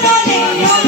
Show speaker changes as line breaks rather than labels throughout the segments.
Hallelujah.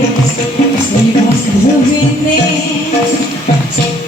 You're Moving in.